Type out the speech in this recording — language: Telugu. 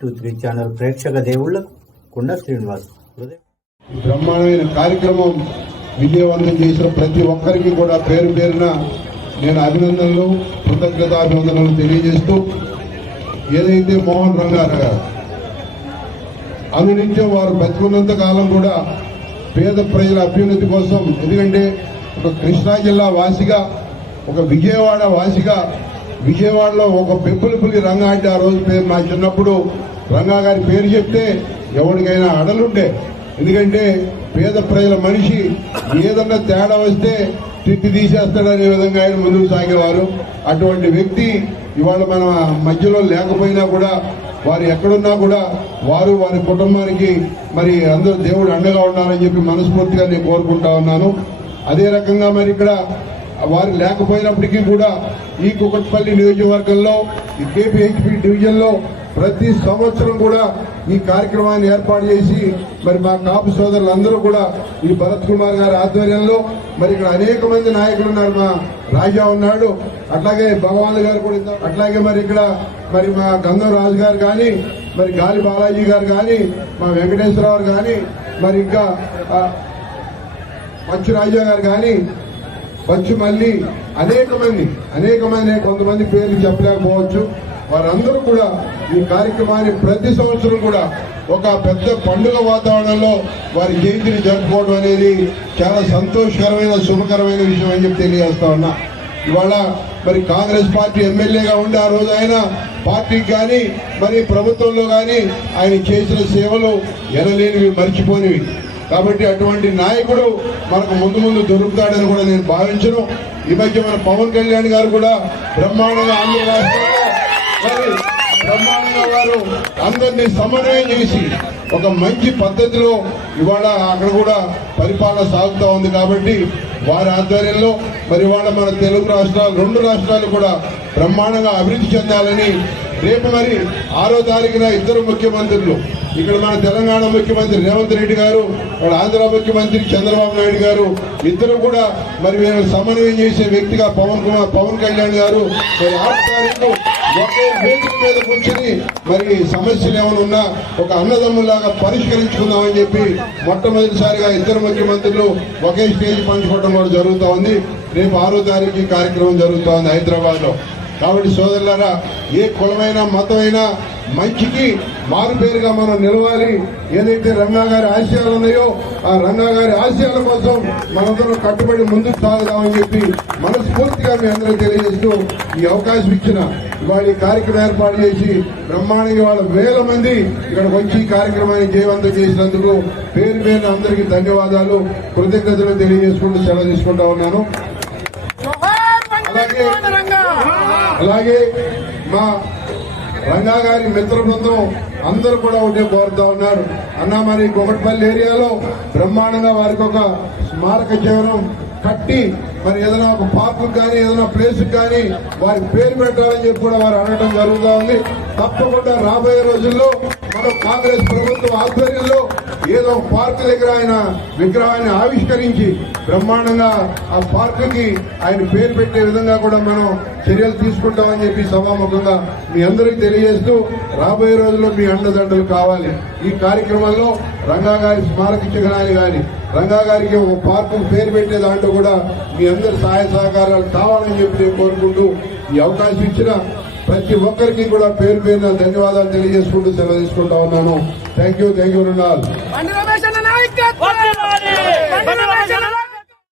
త్రీ ఛానల్ ప్రేక్షక దేవుళ్ళకు కుండ శ్రీనివాస్ బ్రహ్మాండమైన కార్యక్రమం విజయవంతం చేసిన ప్రతి ఒక్కరికి కూడా పేరు పేరున నేను అభినందనలు కృతజ్ఞతాభివందనలు తెలియజేస్తూ ఏదైతే మోహన్ రంగారావు గారు అనునిత్యం వారు బతుకున్నంత కాలం కూడా పేద ప్రజల అభ్యున్నతి కోసం ఎందుకంటే ఒక కృష్ణా జిల్లా వాసిగా ఒక విజయవాడ వాసిగా విజయవాడలో ఒక పెప్పులపులి రంగా అంటే ఆ రోజు పేరు మా చిన్నప్పుడు రంగా గారి పేరు చెప్తే ఎవరికైనా అడలుండే. ఎందుకంటే పేద ప్రజల మనిషి ఏదన్నా తేడా వస్తే తిట్టి తీసేస్తాడనే విధంగా ఆయన ముందుకు సాగేవారు. అటువంటి వ్యక్తి ఇవాళ మన మధ్యలో లేకపోయినా కూడా వారు ఎక్కడున్నా కూడా వారు వారి కుటుంబానికి మరి అందరూ దేవుడు అండగా ఉండాలని చెప్పి మనస్ఫూర్తిగా నేను కోరుకుంటా ఉన్నాను. అదే రకంగా మరి ఇక్కడ వారు లేకపోయినప్పటికీ కూడా ఈ కుకట్పల్లి నియోజకవర్గంలో ఈ కేపీహెచ్పి డివిజన్లో ప్రతి సంవత్సరం కూడా ఈ కార్యక్రమాన్ని ఏర్పాటు చేసి మరి మా కాపు సోదరులందరూ కూడా ఈ భరత్ కుమార్ గారి ఆధ్వర్యంలో మరి ఇక్కడ అనేక మంది నాయకులు ఉన్నారు మా రాజా ఉన్నాడు అట్లాగే భగవాన్ గారు కూడా అట్లాగే మరి ఇక్కడ మరి మా గంధం రాజు గారు కానీ మరి గాలి బాలాజీ గారు కానీ మా వెంకటేశ్వరరావు కానీ మరి ఇంకా ఆ, పచ్చు రాజా గారు కానీ పచ్చు మళ్ళీ అనేక మంది అనేక మంది కొంతమంది పేర్లు చెప్పలేకపోవచ్చు. వారందరూ కూడా ఈ కార్యక్రమాన్ని ప్రతి సంవత్సరం కూడా ఒక పెద్ద పండుగ వాతావరణంలో వారి జయంతిని జరుపుకోవడం అనేది చాలా సంతోషకరమైన శుభకరమైన విషయం అని చెప్పి తెలియజేస్తా ఉన్నా. ఇవాళ మరి కాంగ్రెస్ పార్టీ ఎమ్మెల్యేగా ఉండి ఆ రోజు ఆయన పార్టీకి కానీ మరి ప్రభుత్వంలో కానీ ఆయన చేసిన సేవలు ఎనలేనివి మర్చిపోనివి. కాబట్టి అటువంటి నాయకుడు మనకు ముందు ముందు దొరుకుతాడని కూడా నేను భావించను. ఈ మధ్య మన పవన్ కళ్యాణ్ గారు కూడా బ్రహ్మాండంగా ఆంధ్ర రాష్ట్రంలో మరి బ్రహ్మాండంగా గారు అందరినీ సమన్వయం చేసి ఒక మంచి పద్ధతిలో ఇవాళ అక్కడ కూడా పరిపాలన సాగుతూ ఉంది కాబట్టి వారి ఆధ్వర్యంలో మరి ఇవాళ మన తెలుగు రాష్ట్రాలు రెండు రాష్ట్రాలు కూడా బ్రహ్మాండంగా అభివృద్ధి చెందాలని రేపు మరి ఆరో తారీఖున ఇద్దరు ముఖ్యమంత్రులు ఇక్కడ మన తెలంగాణ ముఖ్యమంత్రి రేవంత్ రెడ్డి గారు ఇక్కడ ఆంధ్ర ముఖ్యమంత్రి చంద్రబాబు నాయుడు గారు ఇద్దరు కూడా మరి వీళ్ళు సమన్వయం చేసే వ్యక్తిగా పవన్ కుమార్ పవన్ కళ్యాణ్ గారు మరి ఆరు తారీఖు ఒకే వేదిక మీద కూర్చొని మరి సమస్యలు ఏమైనా ఉన్నా ఒక అన్నదమ్ములాగా పరిష్కరించుకుందామని చెప్పి మొట్టమొదటిసారిగా ఇద్దరు ముఖ్యమంత్రులు ఒకే స్టేజ్ పంచుకోవడం కూడా జరుగుతూ ఉంది. రేపు ఆరో తారీఖు కార్యక్రమం జరుగుతూ ఉంది హైదరాబాద్లో కాబట్టి సోదరులారా ఏ కులమైనా మతమైనా మంచికి మారు పేరుగా మనం నిలవాలి. ఏదైతే రంగా గారి ఆశయాలు ఉన్నాయో ఆ రంగా గారి ఆశయాల కోసం మనందరం కట్టుబడి ముందుకు సాగుదామని చెప్పి మనస్ఫూర్తిగా మీ అందరూ తెలియజేస్తూ ఈ అవకాశం ఇచ్చిన ఇవాళ ఈ కార్యక్రమం ఏర్పాటు చేసి బ్రహ్మాండంగా వాళ్ళ వేల మంది ఇక్కడికి వచ్చి కార్యక్రమాన్ని జయవంతం చేసినందుకు పేరు పేరు అందరికీ ధన్యవాదాలు. కృతజ్ఞతలు తెలియజేసుకుంటూ సెలవు తీసుకుంటా ఉన్నాను. అలాగే అలాగే మా రంగా గారి మిత్ర బృందం అందరూ కూడా ఒకటే కోరుతా ఉన్నారు. అన్న మరి కొకట్పల్లి ఏరియాలో బ్రహ్మాండంగా వారికి ఒక స్మారక జీవనం కట్టి మరి ఏదైనా ఒక పార్కు కానీ ఏదైనా ప్లేస్ కానీ వారి పేరు పెట్టాలని చెప్పి కూడా వారు అనడం జరుగుతూ ఉంది. తప్పకుండా రాబోయే రోజుల్లో మనం కాంగ్రెస్ ప్రభుత్వం ఆధ్వర్యంలో ఏదో ఒక పార్క్ దగ్గర ఆయన విగ్రహాన్ని ఆవిష్కరించి బ్రహ్మాండంగా ఆ పార్క్కి ఆయన పేరు పెట్టే విధంగా కూడా మనం చర్యలు తీసుకుంటామని చెప్పి సభాముఖంగా మీ అందరికీ తెలియజేస్తూ రాబోయే రోజుల్లో మీ అండదండలు కావాలి. ఈ కార్యక్రమంలో రంగా గారి స్మారక చిహ్నాలు కానీ రంగా గారికి ఒక పార్కు పేరు పెట్టే దాంట్లో కూడా మీ అందరి సహాయ సహకారాలు కావాలని చెప్పి నేను కోరుకుంటూ ఈ అవకాశం ఇచ్చిన ప్రతి ఒక్కరికి కూడా పేరు పేరున ధన్యవాదాలు తెలియజేసుకుంటూ సెలవు తీసుకుంటా ఉన్నాను. థ్యాంక్ యూ థ్యాంక్ యూ రుణాలు